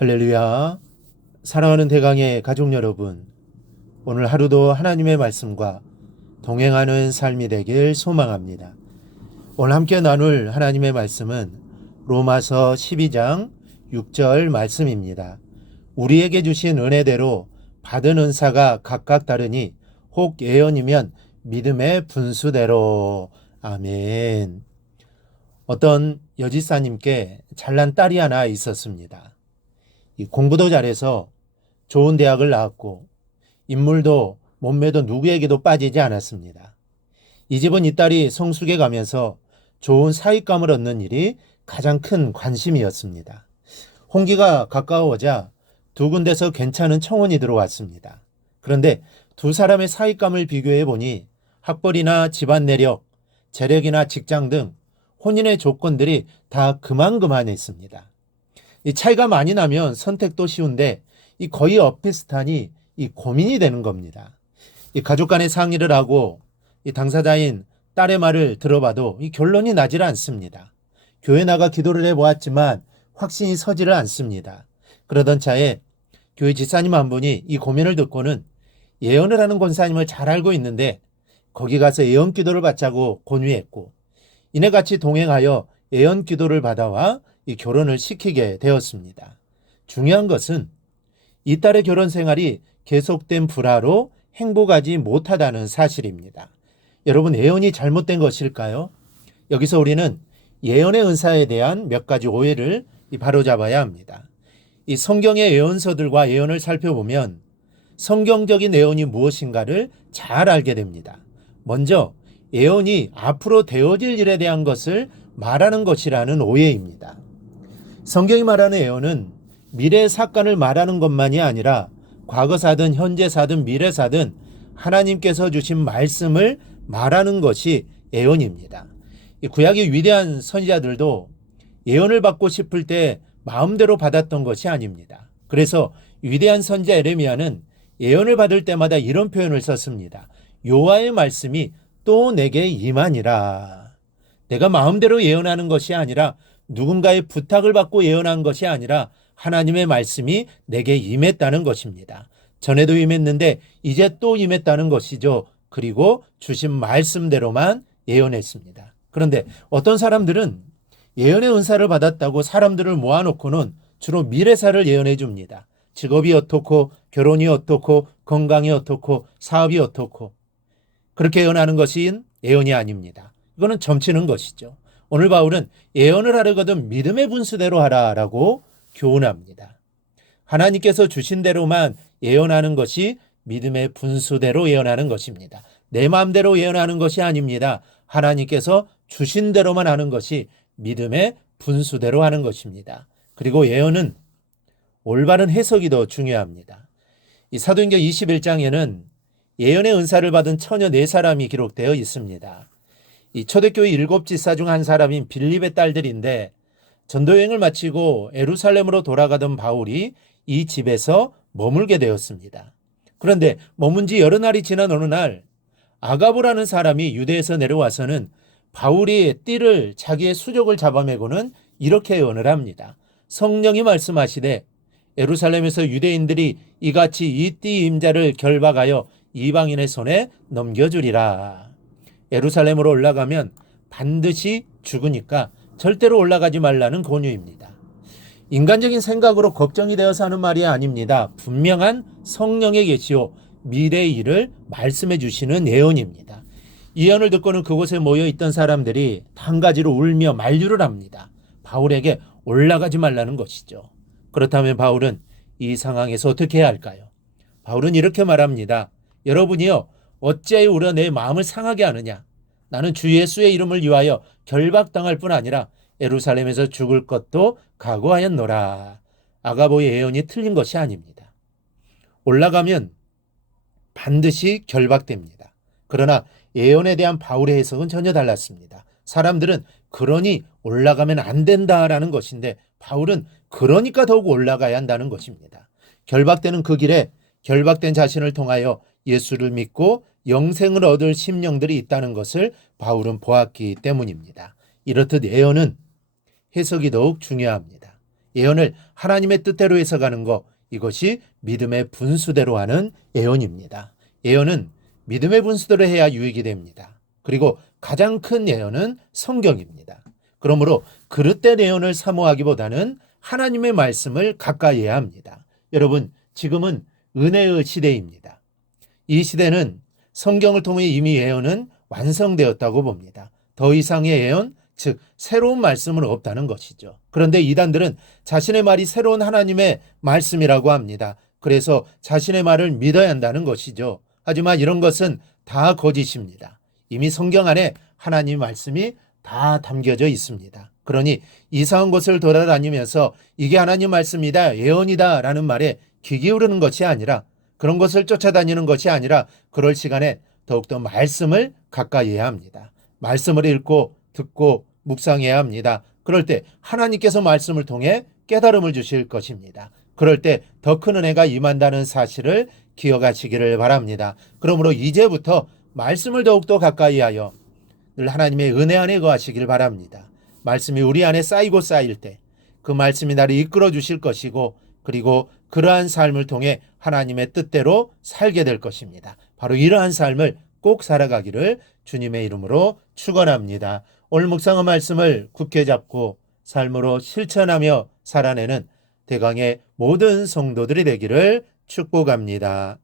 할렐루야. 사랑하는 대강의 가족 여러분, 오늘 하루도 하나님의 말씀과 동행하는 삶이 되길 소망합니다. 오늘 함께 나눌 하나님의 말씀은 로마서 12장 6절 말씀입니다. 우리에게 주신 은혜대로 받은 은사가 각각 다르니 혹 예언이면 믿음의 분수대로. 아멘. 어떤 여지사님께 잘난 딸이 하나 있었습니다. 공부도 잘해서 좋은 대학을 나왔고 인물도 몸매도 누구에게도 빠지지 않았습니다. 이 집은 이 딸이 성숙해 가면서 좋은 사윗감을 얻는 일이 가장 큰 관심이었습니다. 홍기가 가까워오자 두 군데서 괜찮은 청혼이 들어왔습니다. 그런데 두 사람의 사윗감을 비교해 보니 학벌이나 집안 내력, 재력이나 직장 등 혼인의 조건들이 다 그만그만했습니다. 이 차이가 많이 나면 선택도 쉬운데 이 거의 엇비슷하니 이 고민이 되는 겁니다. 이 가족 간의 상의를 하고 이 당사자인 딸의 말을 들어봐도 이 결론이 나질 않습니다. 교회 나가 기도를 해보았지만 확신이 서지를 않습니다. 그러던 차에 교회 집사님 한 분이 이 고민을 듣고는 예언을 하는 권사님을 잘 알고 있는데 거기 가서 예언 기도를 받자고 권유했고 이내 같이 동행하여 예언 기도를 받아와 이 결혼을 시키게 되었습니다. 중요한 것은 이 딸의 결혼 생활이 계속된 불화로 행복하지 못하다는 사실입니다. 여러분, 예언이 잘못된 것일까요? 여기서 우리는 예언의 은사에 대한 몇 가지 오해를 바로잡아야 합니다. 이 성경의 예언서들과 예언을 살펴보면 성경적인 예언이 무엇인가를 잘 알게 됩니다. 먼저 예언이 앞으로 되어질 일에 대한 것을 말하는 것이라는 오해입니다. 성경이 말하는 예언은 미래의 사건을 말하는 것만이 아니라 과거사든 현재사든 미래사든 하나님께서 주신 말씀을 말하는 것이 예언입니다. 구약의 위대한 선지자들도 예언을 받고 싶을 때 마음대로 받았던 것이 아닙니다. 그래서 위대한 선지자 예레미야는 예언을 받을 때마다 이런 표현을 썼습니다. 여호와의 말씀이 또 내게 임하니라. 내가 마음대로 예언하는 것이 아니라 누군가의 부탁을 받고 예언한 것이 아니라 하나님의 말씀이 내게 임했다는 것입니다. 전에도 임했는데 이제 또 임했다는 것이죠. 그리고 주신 말씀대로만 예언했습니다. 그런데 어떤 사람들은 예언의 은사를 받았다고 사람들을 모아놓고는 주로 미래사를 예언해 줍니다. 직업이 어떻고 결혼이 어떻고 건강이 어떻고 사업이 어떻고 그렇게 예언하는 것이 예언이 아닙니다. 이거는 점치는 것이죠. 오늘 바울은 예언을 하려거든 믿음의 분수대로 하라라고 교훈합니다. 하나님께서 주신 대로만 예언하는 것이 믿음의 분수대로 예언하는 것입니다. 내 마음대로 예언하는 것이 아닙니다. 하나님께서 주신 대로만 하는 것이 믿음의 분수대로 하는 것입니다. 그리고 예언은 올바른 해석이 더 중요합니다. 이 사도행전 21장에는 예언의 은사를 받은 처녀 4사람이 기록되어 있습니다. 이 초대교회 7지사 중 한 사람인 빌립의 딸들인데 전도여행을 마치고 예루살렘으로 돌아가던 바울이 이 집에서 머물게 되었습니다. 그런데 머문 지 여러 날이 지난 어느 날 아가보라는 사람이 유대에서 내려와서는 바울이 띠를 자기의 수족을 잡아매고는 이렇게 예언을 합니다. 성령이 말씀하시되 예루살렘에서 유대인들이 이같이 이 띠 임자를 결박하여 이방인의 손에 넘겨주리라. 예루살렘으로 올라가면 반드시 죽으니까 절대로 올라가지 말라는 권유입니다. 인간적인 생각으로 걱정이 되어서 하는 말이 아닙니다. 분명한 성령의 계시요 미래의 일을 말씀해 주시는 예언입니다. 이 예언을 듣고는 그곳에 모여있던 사람들이 한 가지로 울며 만류를 합니다. 바울에게 올라가지 말라는 것이죠. 그렇다면 바울은 이 상황에서 어떻게 해야 할까요? 바울은 이렇게 말합니다. 여러분이요 어찌하여 우려 내 마음을 상하게 하느냐. 나는 주 예수의 이름을 위하여 결박당할 뿐 아니라 예루살렘에서 죽을 것도 각오하였노라. 아가보의 예언이 틀린 것이 아닙니다. 올라가면 반드시 결박됩니다. 그러나 예언에 대한 바울의 해석은 전혀 달랐습니다. 사람들은 그러니 올라가면 안 된다라는 것인데 바울은 그러니까 더욱 올라가야 한다는 것입니다. 결박되는 그 길에 결박된 자신을 통하여 예수를 믿고 영생을 얻을 심령들이 있다는 것을 바울은 보았기 때문입니다. 이렇듯 예언은 해석이 더욱 중요합니다. 예언을 하나님의 뜻대로 해석하는 것, 이것이 믿음의 분수대로 하는 예언입니다. 예언은 믿음의 분수대로 해야 유익이 됩니다. 그리고 가장 큰 예언은 성경입니다. 그러므로 그릇된 예언을 사모하기보다는 하나님의 말씀을 가까이 해야 합니다. 여러분, 지금은 은혜의 시대입니다. 이 시대는 성경을 통해 이미 예언은 완성되었다고 봅니다. 더 이상의 예언, 즉 새로운 말씀은 없다는 것이죠. 그런데 이단들은 자신의 말이 새로운 하나님의 말씀이라고 합니다. 그래서 자신의 말을 믿어야 한다는 것이죠. 하지만 이런 것은 다 거짓입니다. 이미 성경 안에 하나님 말씀이 다 담겨져 있습니다. 그러니 이상한 곳을 돌아다니면서 이게 하나님 말씀이다, 예언이다 라는 말에 귀 기울이는 것이 아니라, 그런 것을 쫓아다니는 것이 아니라 그럴 시간에 더욱더 말씀을 가까이 해야 합니다. 말씀을 읽고 듣고 묵상해야 합니다. 그럴 때 하나님께서 말씀을 통해 깨달음을 주실 것입니다. 그럴 때 더 큰 은혜가 임한다는 사실을 기억하시기를 바랍니다. 그러므로 이제부터 말씀을 더욱더 가까이 하여 늘 하나님의 은혜 안에 거하시길 바랍니다. 말씀이 우리 안에 쌓이고 쌓일 때 그 말씀이 나를 이끌어 주실 것이고, 그리고 그러한 삶을 통해 하나님의 뜻대로 살게 될 것입니다. 바로 이러한 삶을 꼭 살아가기를 주님의 이름으로 축원합니다. 오늘 묵상한 말씀을 굳게 잡고 삶으로 실천하며 살아내는 대강의 모든 성도들이 되기를 축복합니다.